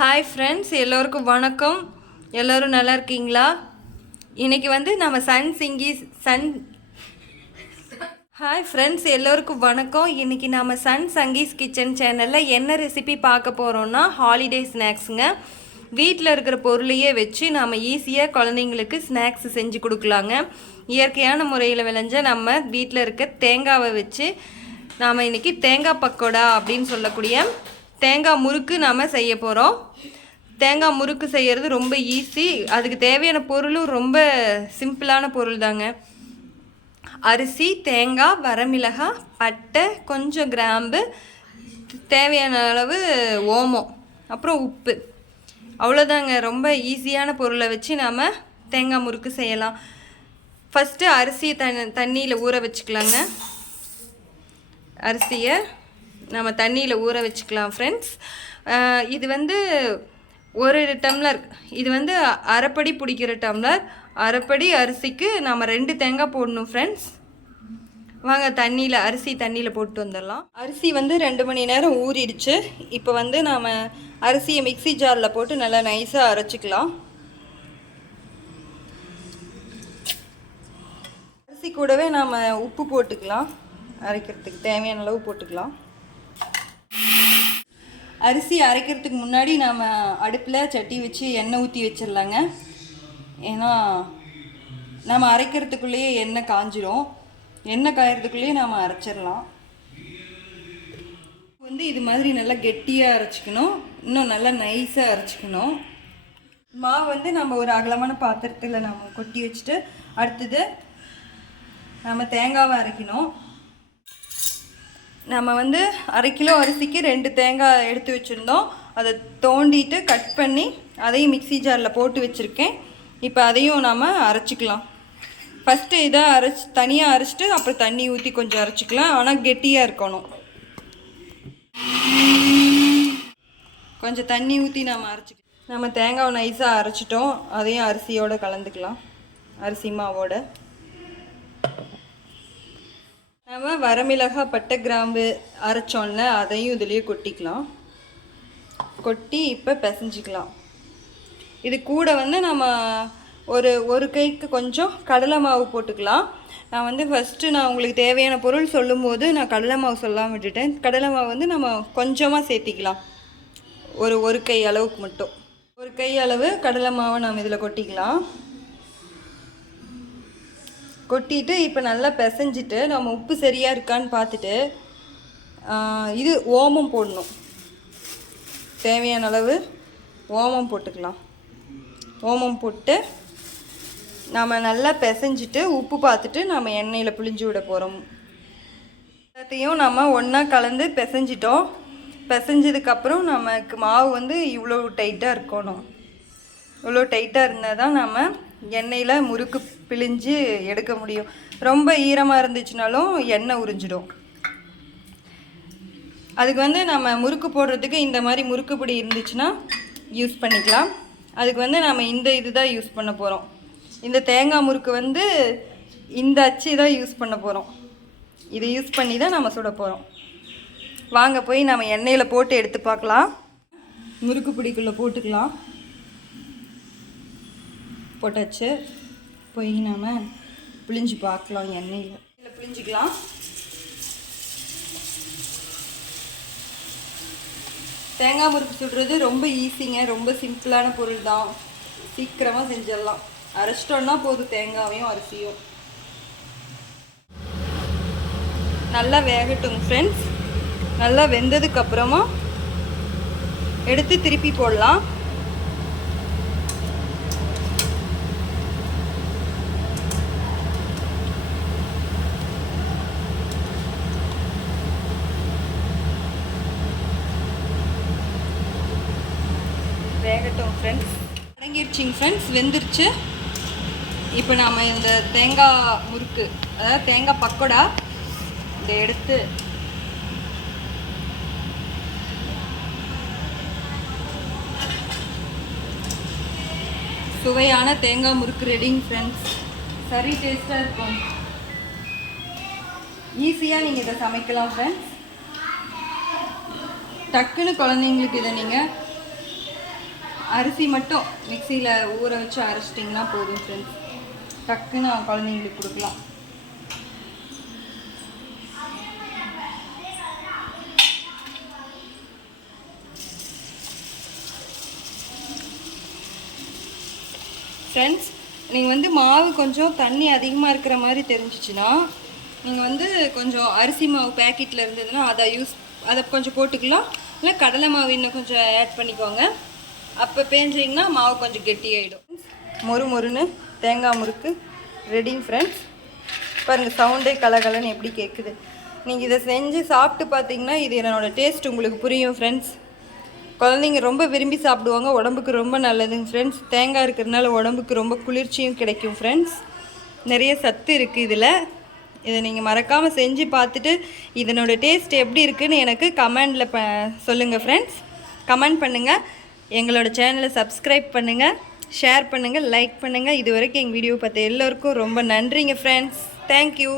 Hi friends, எல்லோருக்கும் வணக்கம். எல்லோரும் நல்லா இருக்கீங்களா? இன்றைக்கி வந்து நம்ம ஹாய் ஃப்ரெண்ட்ஸ், எல்லோருக்கும் வணக்கம். இன்றைக்கி நம்ம சங்கீஸ் கிச்சன் சேனலில் என்ன ரெசிபி பார்க்க போகிறோன்னா ஹாலிடே ஸ்நாக்ஸுங்க. வீட்டில் இருக்கிற பொருளையே வச்சு நம்ம ஈஸியாக குழந்தைங்களுக்கு ஸ்நாக்ஸ் செஞ்சு கொடுக்கலாங்க. இயற்கையான முறையில் விளைஞ்ச நம்ம வீட்டில் இருக்க தேங்காவை வச்சு நாம் இன்றைக்கி தேங்காய் பக்கோடா அப்படின்னு சொல்லக்கூடிய தேங்காய் முறுக்கு நாம் செய்ய போகிறோம். தேங்காய் முறுக்கு செய்கிறது ரொம்ப ஈஸி. அதுக்கு தேவையான பொருளும் ரொம்ப சிம்பிளான பொருள் தாங்க. அரிசி, தேங்காய், வரமிளகாய், பட்டை, கொஞ்சம் கிராம்பு, தேவையான அளவு ஓமம், அப்புறம் உப்பு. அவ்வளோதாங்க. ரொம்ப ஈஸியான பொருளை வச்சு நாம் தேங்காய் முறுக்கு செய்யலாம். ஃபஸ்ட்டு அரிசியை தண்ணியில் ஊற வச்சுக்கலாங்க. அரிசியை நம்ம தண்ணியில் ஊற வச்சுக்கலாம் ஃப்ரெண்ட்ஸ். இது வந்து ஒரு டம்ளர், இது வந்து அரைப்படி பிடிக்கிற டம்ளர். அரைப்படி அரிசிக்கு நம்ம 2 தேங்காய் போடணும் ஃப்ரெண்ட்ஸ். வாங்க அரிசி தண்ணியில் போட்டு வந்துடலாம். அரிசி வந்து 2 மணி நேரம் ஊறிடுச்சு. இப்போ வந்து நாம் அரிசியை மிக்ஸி ஜாரில் போட்டு நல்லா நைஸாக அரைச்சிக்கலாம். அரிசி கூடவே நாம் உப்பு போட்டுக்கலாம். அரைக்கிறதுக்கு தேவையான அளவு போட்டுக்கலாம். அரிசி அரைக்கிறதுக்கு முன்னாடி நாம் அடுப்பில் சட்டி வச்சு எண்ணெய் ஊற்றி வச்சிடலாங்க. ஏன்னா நம்ம அரைக்கிறதுக்குள்ளேயே எண்ணெய் காஞ்சிடும். எண்ணெய் காயறதுக்குள்ளேயே நாம் அரைச்சிடலாம். வந்து இது மாதிரி நல்லா கெட்டியாக அரைச்சிக்கணும். இன்னும் நல்லா நைஸாக அரைச்சிக்கணும். மாவு வந்து நம்ம ஒரு அகலமான பாத்திரத்தில் நம்ம கொட்டி வச்சுட்டு அடுத்தது நம்ம தேங்காவை அரைக்கணும். நம்ம வந்து 1/2 கிலோ அரிசிக்கு 2 தேங்காய் எடுத்து வச்சுருந்தோம். அதை தோண்டிட்டு கட் பண்ணி அதையும் மிக்ஸி ஜாரில் போட்டு வச்சுருக்கேன். இப்போ அதையும் நாம் அரைச்சிக்கலாம். ஃபஸ்ட்டு இதை தனியாக அரைச்சிட்டு அப்புறம் தண்ணி ஊற்றி கொஞ்சம் அரைச்சிக்கலாம். ஆனால் கெட்டியாக இருக்கணும். கொஞ்சம் தண்ணி ஊற்றி நாம் அரைச்சிக்கலாம். நம்ம தேங்காவை நைஸாக அரைச்சிட்டோம். அதையும் அரிசியோடு கலந்துக்கலாம். அரிசி மாவோட நம்ம வரமிளகாய், பட்டை, கிராம்பு அரைச்சோம்ல அதையும் இதுலேயே கொட்டிக்கலாம். கொட்டி இப்போ பிசைஞ்சிக்கலாம். இது கூட வந்து நம்ம ஒரு கைக்கு கொஞ்சம் கடலை மாவு போட்டுக்கலாம். நான் வந்து ஃபஸ்ட்டு உங்களுக்கு தேவையான பொருள் சொல்லும்போது நான் கடலை மாவு சொல்லாமல் விட்டுட்டேன். கடலை மாவு வந்து நம்ம கொஞ்சமாக சேர்த்திக்கலாம். ஒரு கை அளவுக்கு மட்டும். ஒரு கை அளவு கடலை மாவை நம்ம இதில் கொட்டிக்கலாம். கொட்டிட்டு இப்போ நல்லா பிசைஞ்சிட்டு நம்ம உப்பு சரியாக இருக்கான்னு பார்த்துட்டு இது ஓமம் போடணும். தேவையான அளவு ஓமம் போட்டுக்கலாம். ஓமம் போட்டு நம்ம நல்லா பிசைஞ்சிட்டு உப்பு பார்த்துட்டு நம்ம எண்ணெயில் பிழிஞ்சு விட போகிறோம். எல்லாத்தையும் நம்ம ஒன்றா கலந்து பிசைஞ்சிட்டோம். பிசைஞ்சதுக்கப்புறம் நமக்கு மாவு வந்து இவ்வளோ டைட்டாக இருக்கணும். இவ்வளோ டைட்டாக இருந்தால் தான் நம்ம எண்ணெயில் முறுக்கு பிழிஞ்சு எடுக்க முடியும். ரொம்ப ஈரமாக இருந்துச்சுனாலும் எண்ணெய் உறிஞ்சிடும். அதுக்கு வந்து நம்ம முறுக்கு போடுறதுக்கு இந்த மாதிரி முறுக்கு பொடி இருந்துச்சுன்னா யூஸ் பண்ணிக்கலாம். அதுக்கு வந்து நம்ம இது தான் யூஸ் பண்ண போகிறோம். இந்த தேங்காய் முறுக்கு வந்து இந்த அச்சு தான் யூஸ் பண்ண போகிறோம். இதை யூஸ் பண்ணி தான் நம்ம சுட போகிறோம். வாங்க போய் நம்ம எண்ணெயில் போட்டு எடுத்து பார்க்கலாம். முறுக்கு பொடிக்குள்ளே போட்டுக்கலாம். போட்டாச்சு. போய் நாம் பிழிஞ்சு பார்க்கலாம். எண்ணெயில் பிழிஞ்சிக்கலாம். தேங்காய் முறுக்கு சுடுறது ரொம்ப ஈஸிங்க. ரொம்ப சிம்பிளான பொருள் தான். சீக்கிரமாக செஞ்சிடலாம். அரைச்சிட்டோன்னா போதும் தேங்காயும் அரிசியும். நல்லா வேகட்டும் ஃப்ரெண்ட்ஸ். நல்லா வெந்ததுக்கப்புறமா எடுத்து திருப்பி போடலாம். வேகட்டும் ஃப்ரெண்ட்ஸ். அடங்கிடுச்சிங்க ஃப்ரெண்ட்ஸ், வெந்துருச்சு. இப்போ நாம் இந்த தேங்காய் முறுக்கு, அதாவது தேங்காய் பக்கோடா, இதை எடுத்து சுவையான தேங்காய் முறுக்கு ரெடிங் ஃப்ரெண்ட்ஸ். சரி டேஸ்ட்டாக இருக்கும். ஈஸியாக நீங்கள் இதை சமைக்கலாம் ஃப்ரெண்ட்ஸ். டக்குன்னு குழந்தைங்களுக்கு இதை நீங்கள் அரிசி மட்டும் மிக்சியில் ஊற வச்சு அரைச்சிட்டிங்கன்னா போதும் ஃப்ரெண்ட்ஸ். டக்குன்னு குழந்தைங்களுக்கு கொடுக்கலாம். ஃப்ரெண்ட்ஸ், நீங்கள் மாவு கொஞ்சம் தண்ணி அதிகமாக இருக்கிற மாதிரி தெரிஞ்சிச்சுன்னா நீங்கள் கொஞ்சம் அரிசி மாவு பேக்கெட்டில் இருந்ததுன்னா அதை கொஞ்சம் போட்டுக்கலாம். இல்லை கடலை மாவு இன்னும் கொஞ்சம் ஆட் பண்ணிக்கோங்க. அப்போ பேஞ்சிங்கன்னா மாவு கொஞ்சம் கெட்டியாயிடும். மொறுன்னு தேங்காய் முறுக்கு ரெடிங் ஃப்ரெண்ட்ஸ். பாருங்கள், சவுண்டே கலகலன்னு எப்படி கேட்குது. நீங்கள் இதை செஞ்சு சாப்பிட்டு பார்த்தீங்கன்னா இது என்னோடய டேஸ்ட் உங்களுக்கு புரியும் ஃப்ரெண்ட்ஸ். குழந்தைங்க ரொம்ப விரும்பி சாப்பிடுவாங்க. உடம்புக்கு ரொம்ப நல்லதுங்க ஃப்ரெண்ட்ஸ். தேங்காய் இருக்கிறதுனால உடம்புக்கு ரொம்ப குளிர்ச்சியும் கிடைக்கும் ஃப்ரெண்ட்ஸ். நிறைய சத்து இருக்குது இதில். இதை நீங்கள் மறக்காமல் செஞ்சு பார்த்துட்டு இதனோட டேஸ்ட் எப்படி இருக்குதுன்னு எனக்கு கமெண்டில் சொல்லுங்கள் ஃப்ரெண்ட்ஸ். கமெண்ட் பண்ணுங்கள். எங்களோட சேனலை சப்ஸ்கிரைப் பண்ணுங்கள், ஷேர் பண்ணுங்கள், லைக் பண்ணுங்கள். இது வரைக்கும் எங்கள் வீடியோ பார்த்த எல்லோருக்கும் ரொம்ப நன்றிங்க ஃப்ரெண்ட்ஸ். தேங்க்யூ.